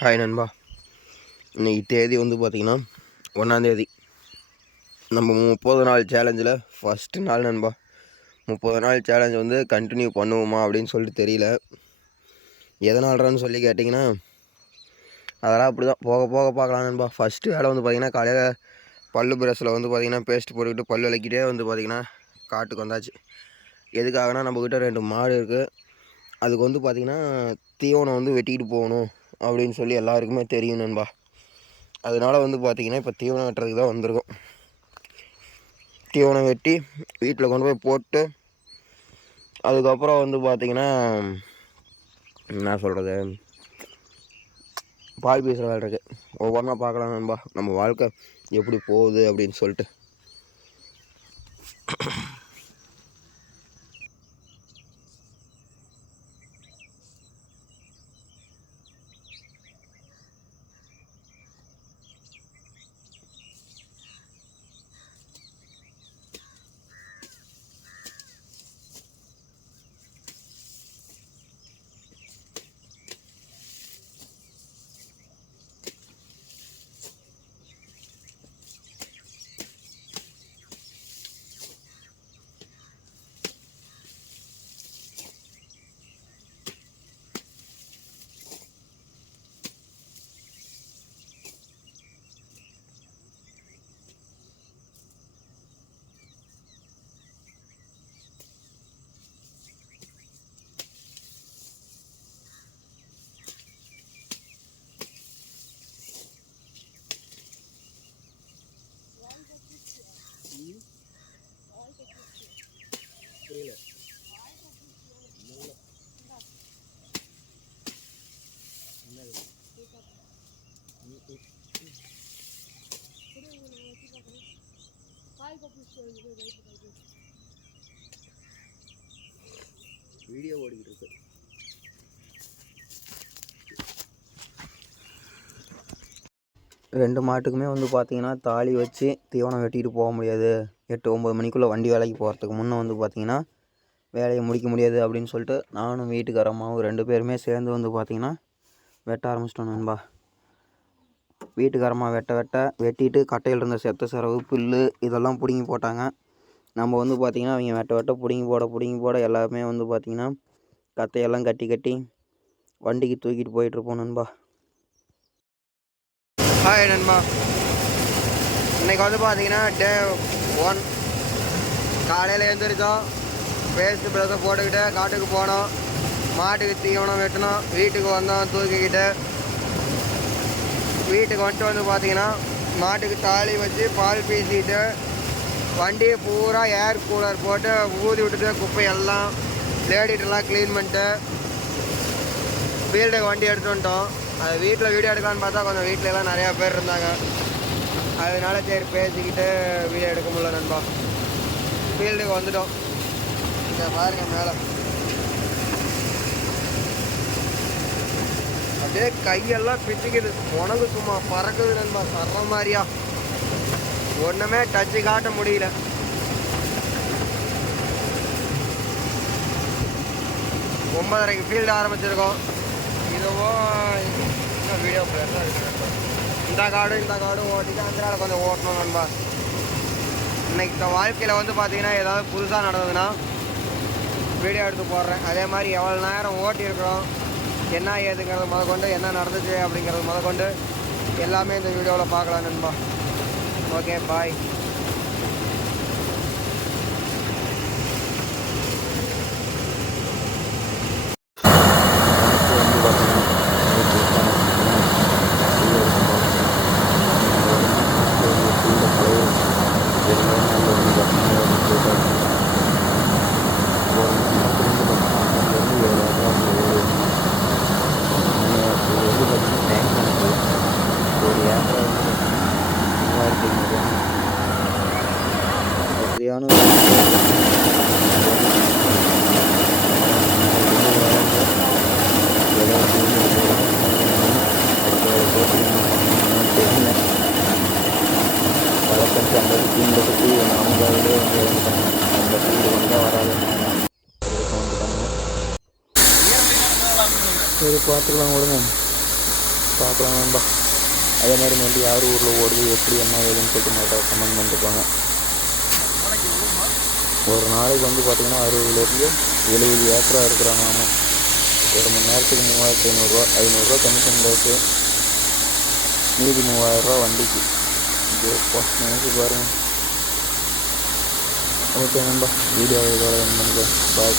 Hi நண்பா. இன்னைக்கு தேதி வந்து பார்த்திங்கன்னா ஒன்றாந்தேதி நம்ம முப்பது நாள் சேலஞ்சில் ஃபஸ்ட்டு நாள் நண்பா. முப்பது நாள் சேலஞ்ச் வந்து கண்டினியூ பண்ணுவோமா அப்படின்னு சொல்லிட்டு தெரியல. எதனால்றான்னு சொல்லி கேட்டிங்கன்னா அதெல்லாம் அப்படி தான் போக போக பார்க்கலாம் நண்பா. ஃபஸ்ட்டு வேலை வந்து பார்த்திங்கன்னா காலையில் பல்லு பிரஷில் வந்து பார்த்திங்கன்னா பேஸ்ட் போட்டுக்கிட்டு பல்லு விளக்கிட்டே வந்து பார்த்திங்கன்னா காட்டுக்கு வந்தாச்சு. எதுக்காகனா நம்மக்கிட்ட ரெண்டு மாடு இருக்குது அதுக்கு வந்து பார்த்திங்கன்னா தீவனம் வந்து வெட்டிக்கிட்டு போகணும். அப்படின்னு சொல்லி எல்லாருக்குமே தெரியும் நண்பா. அதனால் வந்து பார்த்திங்கன்னா இப்போ தீவனம் வெட்டுறதுக்கு தான் வந்திருக்கோம். தீவனம் வெட்டி வீட்டில் கொண்டு போய் போட்டு அதுக்கப்புறம் வந்து பார்த்திங்கன்னா என்ன சொல்கிறது பால் பீசுகிற வேலை இருக்குது ஒவ்வொன்றா பார்க்கலாம் நண்பா. நம்ம வாழ்க்கை எப்படி போகுது அப்படின்னு சொல்லிட்டு. வீடியோ ஓடிக்கிட்டு இருக்கு. ரெண்டு மாட்டுக்குமே வந்து பார்த்தீங்கன்னா தாலி வச்சு தீவனம் வெட்டிட்டு போக முடியாது. எட்டு ஒம்பது மணிக்குள்ளே வண்டி வேலைக்கு போகிறதுக்கு முன்னே வந்து பார்த்தீங்கன்னா வேலையை முடிக்க முடியாது அப்படின்னு சொல்லிட்டு நானும் வீட்டுக்காரம்மாவும் ரெண்டு பேருமே சேர்ந்து வந்து பார்த்தீங்கன்னா வெட்ட ஆரம்பிச்சிட்டோம் நண்பா. வீட்டுக்காரம்மா வெட்ட வெட்ட வெட்டிட்டு கட்டையில் இருந்த செத்த செரவு புல் இதெல்லாம் பிடுங்கி போட்டாங்க. நம்ம வந்து பார்த்திங்கன்னா அவங்க வெட்ட வெட்ட பிடுங்கி போட பிடுங்கி போட எல்லாமே வந்து பார்த்திங்கன்னா கத்தையெல்லாம் கட்டி கட்டி வண்டிக்கு தூக்கிட்டு போயிட்டுருப்போம் நண்பா. ஹாய் நண்பா. இன்னைக்கு வந்து பார்த்தீங்கன்னா டே ஒன் காலையில் எழுந்திரிச்சோம் பேஸ்ட்டு ப்ரெஷ்ஷை போட்டுக்கிட்டு காட்டுக்கு போனோம். மாட்டுக்கு தீவனம் வெட்டணும் வீட்டுக்கு வந்தோம் தூக்கிக்கிட்டு. வீட்டுக்கு வந்துட்டு வந்து பார்த்தீங்கன்னா மாட்டுக்கு தாலி வச்சு பால் பீசிட்டு வண்டியை பூரா ஏர் கூலர் போட்டு ஊதி விட்டுட்டு குப்பையெல்லாம் லேடிட்டெல்லாம் க்ளீன் பண்ணிட்டு ஃபீல்டுக்கு வண்டி எடுத்து வந்துட்டோம். அது வீட்டில் வீடியோ எடுக்கலான்னு பார்த்தா கொஞ்சம் வீட்டில எல்லாம் நிறையா பேர் இருந்தாங்க. அதனால சரி பேசிக்கிட்டு வீடியோ எடுக்க முடியல நண்பா. ஃபீல்டுக்கு வந்துட்டோம். இங்கே பாருங்க மேலே. அப்படியே கையெல்லாம் பிச்சுக்குது. உனக்கு சும்மா பறக்குது நண்பா சர்ற மாதிரியா. ஒன்றுமே டச்சு காட்ட முடியல. ஒன்பதரைக்கு ஃபீல்டு ஆரம்பிச்சிருக்கோம். இன்னும் வீடியோ பிளேயர் இந்த காடும் இந்த காடும் ஓட்டிட்டு அந்த நாள் கொஞ்சம் ஓட்டணும் நண்பா. இன்னைக்கு இந்த வாழ்க்கையில் வந்து பார்த்தீங்கன்னா ஏதாவது புதுசாக நடந்ததுன்னா வீடியோ எடுத்து போடுறேன். அதே மாதிரி எவ்வளோ நேரம் ஓட்டியிருக்கிறோம் என்ன ஏதுங்கிறது முத கொண்டு என்ன நடந்துச்சு அப்படிங்கிறது முத கொண்டு எல்லாமே இந்த வீடியோவில் பார்க்கலாம் நண்பா. ஓகே பாய் சரியான வழக்கம் அந்த டீமில் பற்றி வந்து வந்துட்டாங்க அந்த ஃபீல்டு வந்தால் வராது சரி பார்த்துக்கலாம் விடுங்க. பார்க்கலாம் வேண்டாம் அதே மாதிரி வந்து யார் ஊரில் ஓடுது எப்படி என்ன ஏதுன்னு சொல்லிட்டு மாதிரி கமெண்ட் பண்ணிருப்பாங்க ஒரு நாளைக்கு வந்து பார்த்தீங்கன்னா அறுபதுலேருந்து எழுபது ஏக்கரா இருக்கிறாங்க ஆமாம் ஒரு மணி நேரத்துக்கு மூவாயிரத்தி ஐநூறுரூவா ஐநூறுரூவா கமிஷன் ரேட்டு மீதி மூவாயிரரூவா வண்டிக்கு. இதோப்பா நினைச்சு பாருங்கள் ஓகே நண்பா வீடியோ இதோட என் பண்ணுங்கள் பாய்